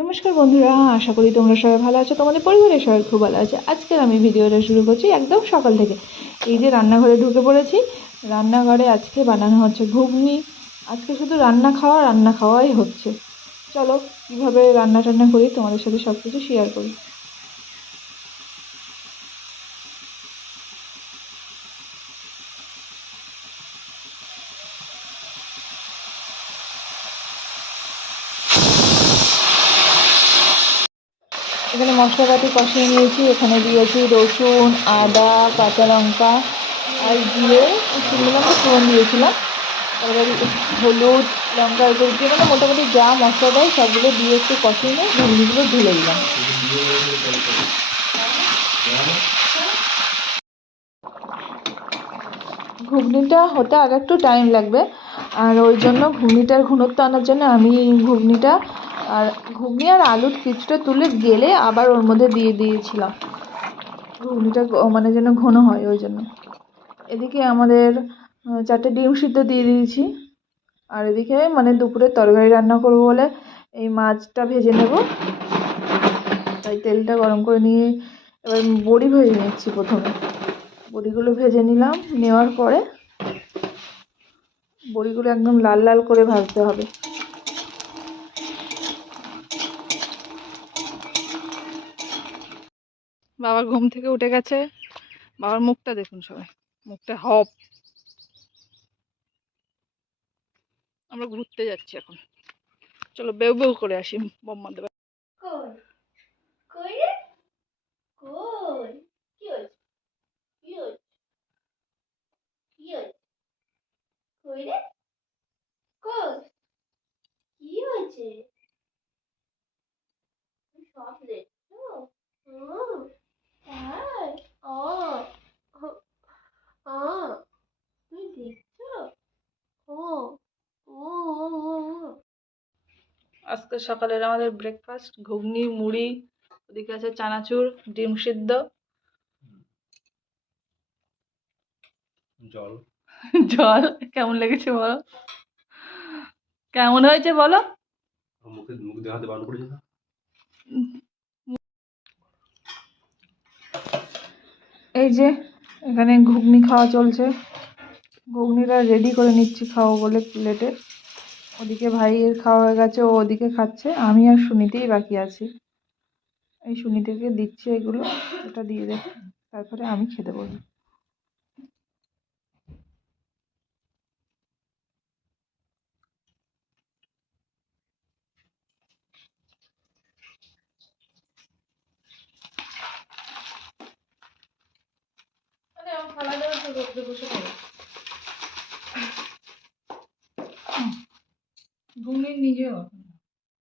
নমস্কার বন্ধুরা, আশা করি তোমরা সবাই ভালো আছো, তোমাদের পরিবারের সবাই খুব ভালো আছে। আজকের আমি ভিডিওটা শুরু করছি একদম সকাল থেকে। এই যে রান্নাঘরে ঢুকে পড়েছি। রান্নাঘরে আজকে বানানো হচ্ছে ঘুগনি। আজকে শুধু রান্না খাওয়াই হচ্ছে। চলো কীভাবে রান্না টান্না করি তোমাদের সাথে সব কিছু শেয়ার করি। এখানে মশলাপাতি কষিয়ে নিয়েছি। এখানে দিয়েছি রসুন, আদা, কাঁচা লঙ্কা আর জিরে, শুকনো লঙ্কা ফোড়ন দিয়েছিলাম। তারপরে হলুদ, লঙ্কা এগুলো দিয়ে মানে মোটামুটি যা মশলা দেয় সবগুলো দিয়ে একটু কষিয়ে নিয়ে ঘুগনিগুলো ঢেলে দিলাম। ঘুগনিটা হতে আর একটু টাইম লাগবে, আর ওই জন্য ঘুগনিটার ঘনত্ব আনার জন্য আমি ঘুগনি আর আলুর কিছুটা তুলে গেলে আবার ওর মধ্যে দিয়ে দিয়েছিলাম। ঘুগনিটা মানে যেন ঘন হয় ওই জন্য। এদিকে আমাদের 4টে ডিম সিদ্ধ দিয়ে দিয়েছি। আর এদিকে মানে দুপুরে তরকারি রান্না করবো বলে এই মাছটা ভেজে নেব। তাই তেলটা গরম করে নিয়ে এবার বড়ি ভেজে নিচ্ছি। প্রথমে বড়িগুলো ভেজে নিলাম। নেওয়ার পরে বড়িগুলো একদম লাল লাল করে ভাজতে হবে। বাবা ঘুম থেকে উঠে গেছে। বাবার মুখটা দেখুন সবাই, মুখটা হপ। আমরা ঘুরতে যাচ্ছি এখন। চলো বেউ বেউ করে আসি বোম্মাদের বাড়ি। কই কই রে কই কি হইছে কি হইছে কি হইছে কই রে কই কি হয়েছে সব দেখছো তাই ও ও তুমি দেখছো ও ও আজকে সকালের আমাদের ব্রেকফাস্ট ঘুগনি মুড়ি, ওদিকে আছে চানাচুর, ডিম সিদ্ধ, জল। জল কেমন লেগেছে বলো, কেমন হয়েছে বলো। মুখ দেখাতে বারণ করেছে না। এই যে এখানে ঘুগনি খাওয়া চলছে। ঘুগনিটা রেডি করে নিচ্ছি খাওয়া বলে প্লেটে। ওদিকে ভাইয়ের খাওয়া হয়ে গেছে, ও ওদিকে খাচ্ছে, আমি আর সুনিতেই বাকি আছি। এই সুনিতেকে দিচ্ছি এগুলো, এটা দিয়ে দেবো, তারপরে আমি খেতে বলবো।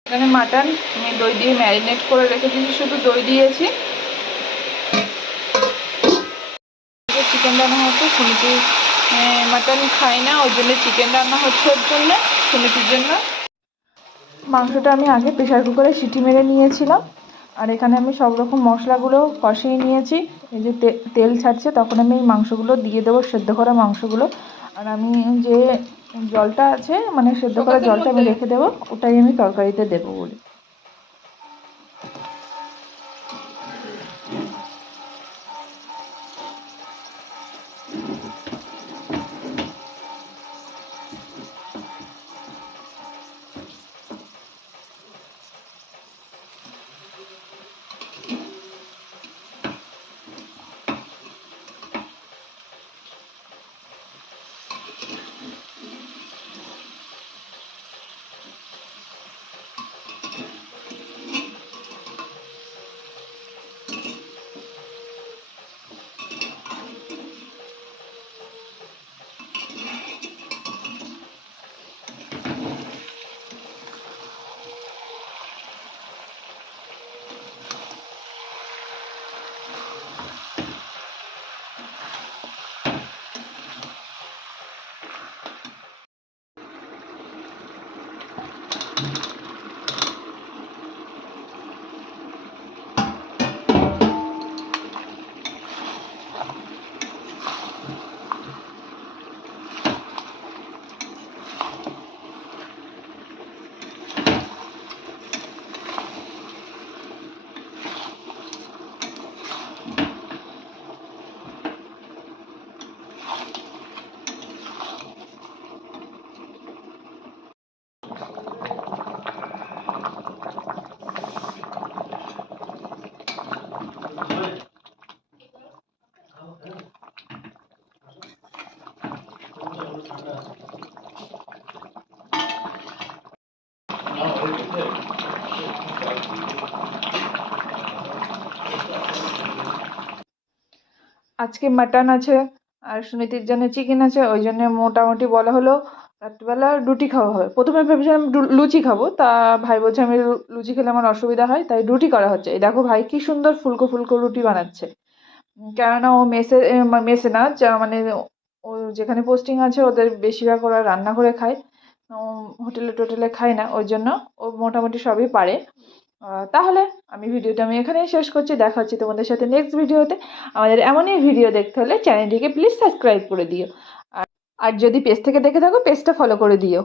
এখানে মাটন আমি দই দিয়ে ম্যারিনেট করে রেখে দিয়েছি, শুধু দই দিয়েছি। চিকেন রান্না হচ্ছে, সুনিতি মাটন খাই না, ওই জন্য চিকেন রান্না হচ্ছে ওর জন্য, সুনিতির জন্য। মাংসটা আমি আগে প্রেশার কুকারে সিটি মেরে নিয়েছিলাম। আর এখানে আমি সব রকম মশলাগুলো কষিয়ে নিয়েছি। এই যে তেল ছাড়ছে তখন আমি এই মাংসগুলো দিয়ে দেবো, সেদ্ধ করা মাংসগুলো। আর আমি যে জলটা আছে মানে সেদ্ধ করা জলটা আমি রেখে দেবো, ওটাই আমি তরকারিতে দেবো বলে। আজকে মাটন আছে আর সুনীতির জন্য চিকেন আছে, ওই জন্য মোটামুটি বলা হলো রাত্রিবেলা রুটি খাওয়া হবে। প্রথমে ভেবেছিলাম লুচি খাবো, তা ভাই বলছে আমি লুচি খেলে আমার অসুবিধা হয়, তাই রুটি করা হচ্ছে। এই দেখো ভাই কি সুন্দর ফুলকো ফুলকো রুটি বানাচ্ছে। কেননা ও মেসে মেসে না মানে ও যেখানে পোস্টিং আছে ওদের বেশিরভাগ ওরা রান্না করে খায়, হোটেলে টোটেলে খায় না, ওই জন্য ও মোটামুটি সবই পারে। তাহলে ভিডিওটা আমি এখানেই শেষ করছি। দেখা হচ্ছে তোমাদের সাথে নেক্সট ভিডিওতে। আমাদের এমনই ভিডিও দেখতে হলে চ্যানেলটিকে প্লিজ সাবস্ক্রাইব করে দিও, আর যদি পেজ থেকে দেখে থাকো পেজটা ফলো করে দিও।